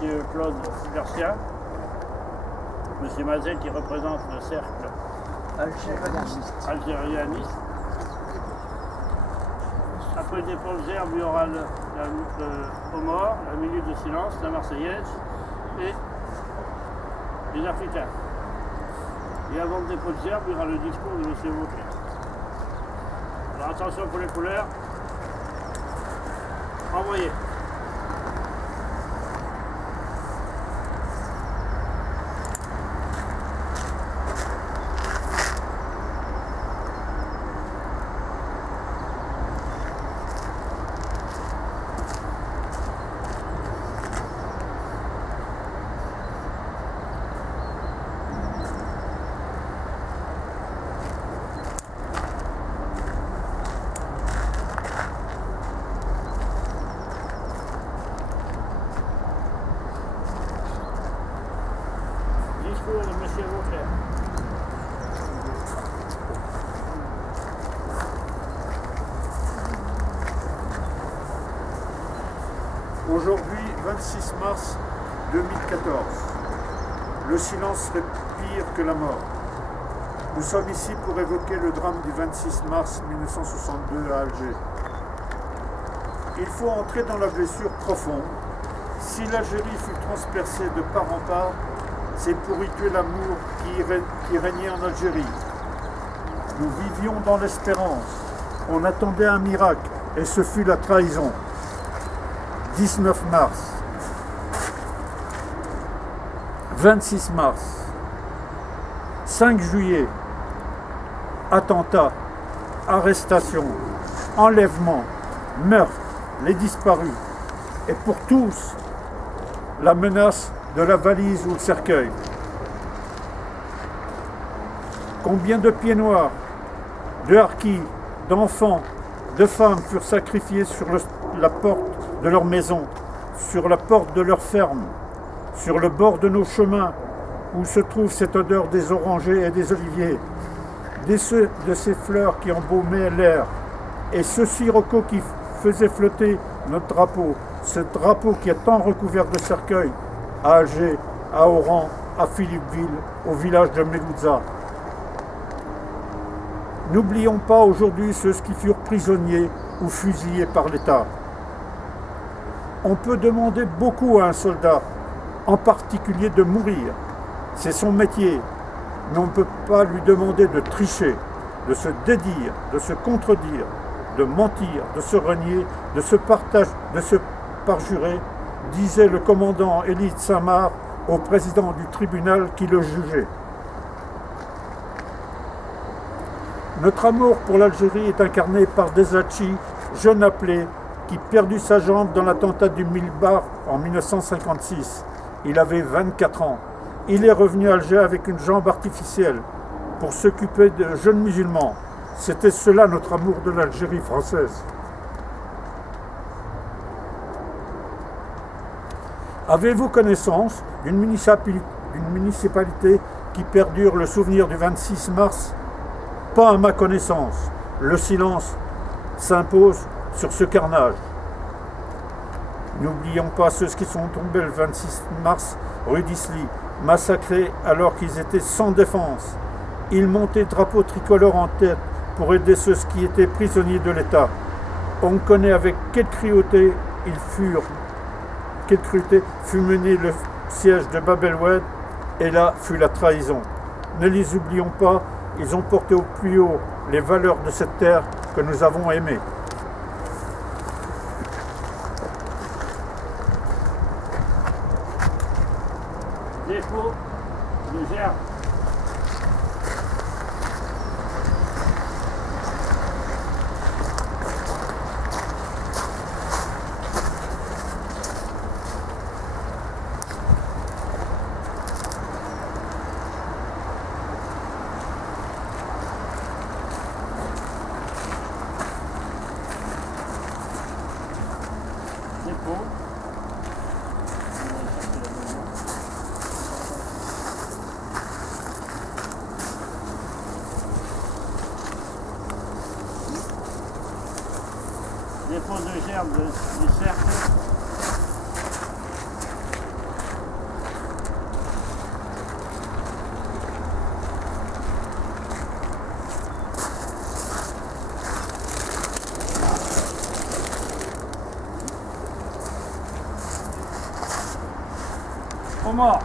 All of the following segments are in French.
M. Claude Garcia, M. Mazet qui représente le cercle algérianiste. Après le dépôt de gerbe, il y aura au mort, la minute de silence, la Marseillaise et les Africains. Et avant le dépôt de gerbe, il y aura le discours de M. Vauquier. Alors attention pour les couleurs. Envoyez. Discours de M. Vauquier. Aujourd'hui, 26 mars 2014, le silence serait pire que la mort. Nous sommes ici pour évoquer le drame du 26 mars 1962 à Alger. Il faut entrer dans la blessure profonde. Si l'Algérie fut transpercée de part en part, c'est pour y tuer l'amour qui régnait en Algérie. Nous vivions dans l'espérance. On attendait un miracle et ce fut la trahison. 19 mars. 26 mars. 5 juillet. Attentat, arrestation, enlèvement, meurtre, les disparus. Et pour tous, la menace de la valise ou le cercueil. Combien de pieds noirs, de harkis, d'enfants, de femmes furent sacrifiés sur la porte de leur maison, sur la porte de leur ferme, sur le bord de nos chemins où se trouve cette odeur des orangers et des oliviers, de ces fleurs qui embaumaient l'air, et ce sirocco qui faisait flotter notre drapeau, ce drapeau qui a tant recouvert de cercueils, à Alger, à Oran, à Philippeville, au village de Melouza. N'oublions pas aujourd'hui ceux qui furent prisonniers ou fusillés par l'État. On peut demander beaucoup à un soldat, en particulier de mourir. C'est son métier, mais on ne peut pas lui demander de tricher, de se dédire, de se contredire, de mentir, de se renier, de se parjurer, disait le commandant Élie Samar au président du tribunal qui le jugeait. Notre amour pour l'Algérie est incarné par Desachi, jeune appelé, qui perdit sa jambe dans l'attentat du Milbar en 1956. Il avait 24 ans. Il est revenu à Alger avec une jambe artificielle pour s'occuper de jeunes musulmans. C'était cela notre amour de l'Algérie française. Avez-vous connaissance d'une municipalité qui perdure le souvenir du 26 mars? Pas à ma connaissance. Le silence s'impose sur ce carnage. N'oublions pas ceux qui sont tombés le 26 mars rue d'Isly, massacrés alors qu'ils étaient sans défense. Ils montaient drapeau tricolore en tête pour aider ceux qui étaient prisonniers de l'État. On connaît avec quelle cruauté fut mené le siège de Bab el-Oued, et là fut la trahison. Ne les oublions pas, ils ont porté au plus haut les valeurs de cette terre que nous avons aimée. Dépôt de gerbe. Dépôt. Dépôt de gerbe du cercle. Aux morts.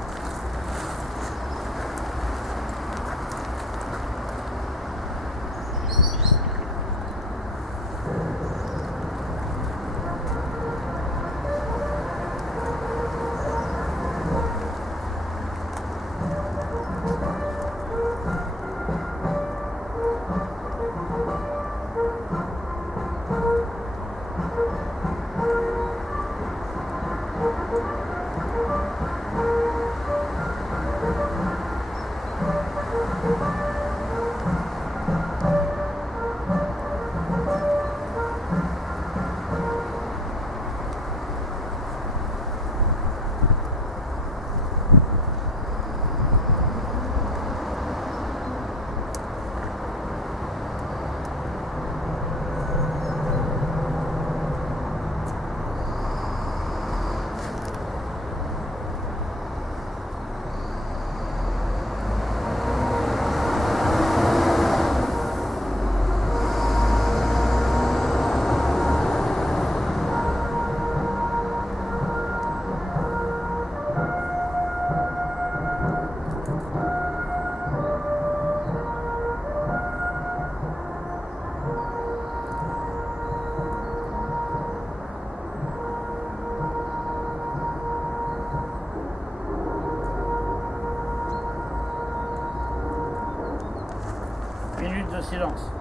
Minute de silence.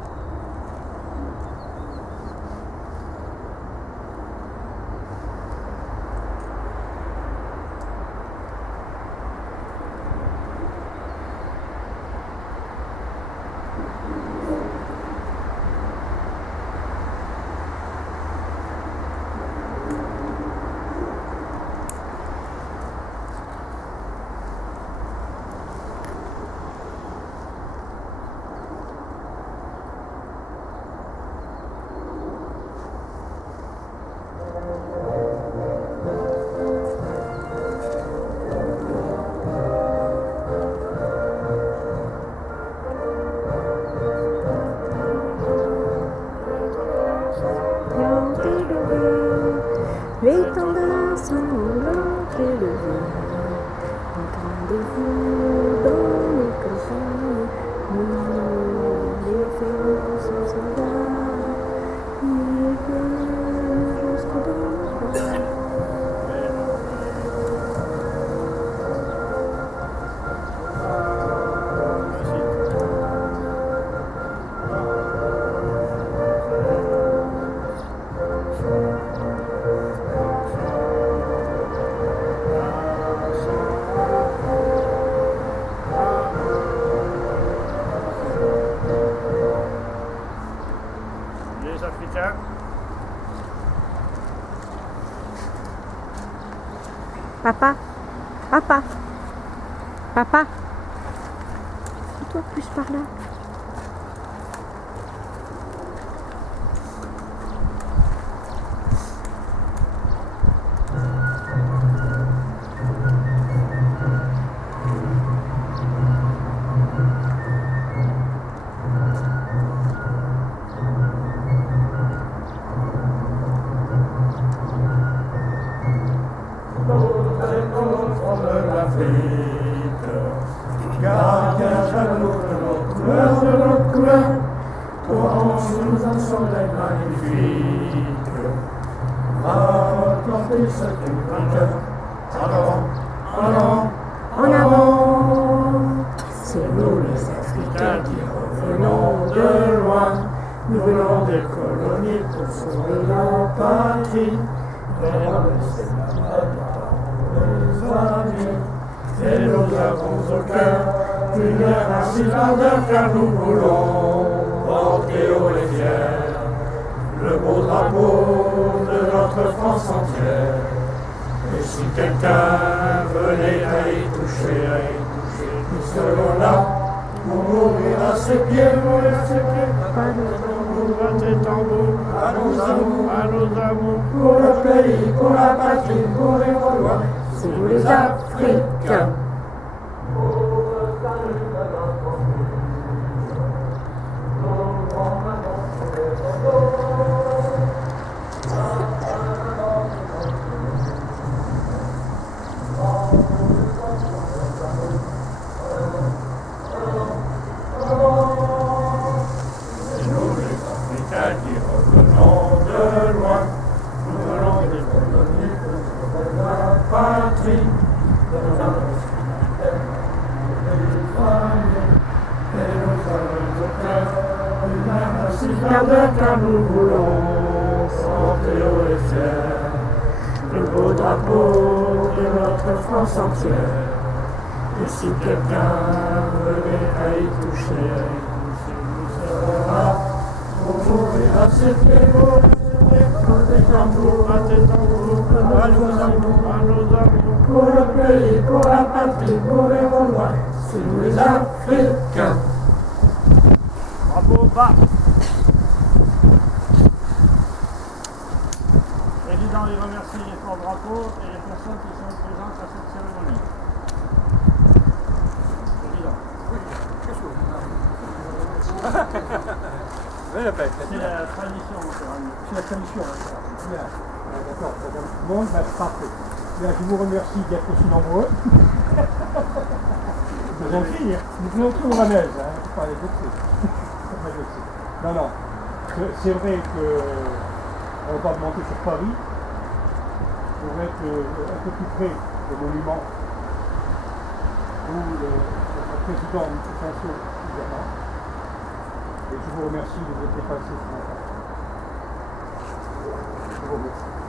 L'étendard sanglant élevé, entendez-vous dans les campagnes, les féroces soldats, ils viennent jusqu'au dans Les Africains. Papa, papa, papa, toi plus par là. Gardien jaloux de notre couleur, toi nous ensoleil magnifique. Rapportez ce que vainqueur, en avant, En avant, c'est nous les Africains qui revenons de loin. nous venons des colonies pour sauver la patrie. Vers l'est et la amis, et nous avons au cœur une ainsi ardeur car nous voulons porter haut et fier le beau drapeau de notre France entière. Et si quelqu'un venait à y toucher, nous serons là pour mourir à ses pieds, Battez tambour. à nos amours, À nos amours. pour le pays, pour la patrie, pour les Gaulois. C'est vous les Africains. l'Afrique, de nos et nos hommes au cœur, une âme si grande car nous voulons porter haut et fier le beau drapeau de notre France entière. Et si quelqu'un venait à y toucher, nous serons là pour mourir à ses pieds, pour des tambours, à tes tambours, à nos amours, pour le pays, pour la patrie, pour les Romains, c'est nous les Africains. Bravo, bas. Le président il remercie les porte-drapeaux et les personnes qui sont présentes à cette cérémonie. Président. C'est la tradition, mon cher ami. C'est la tradition. Bien. D'accord, tout le monde va être parfait. Bien, je vous remercie d'être aussi nombreux. Vous en prie, nous venons tous au Ramèze, hein, faut pas les vexer. Non, non. C'est vrai qu'on va monter sur Paris pour être un peu plus près des monuments où notre président Michel Saint-Saul également. Et je vous remercie de vous être dépassé ce matin. Je vous remercie.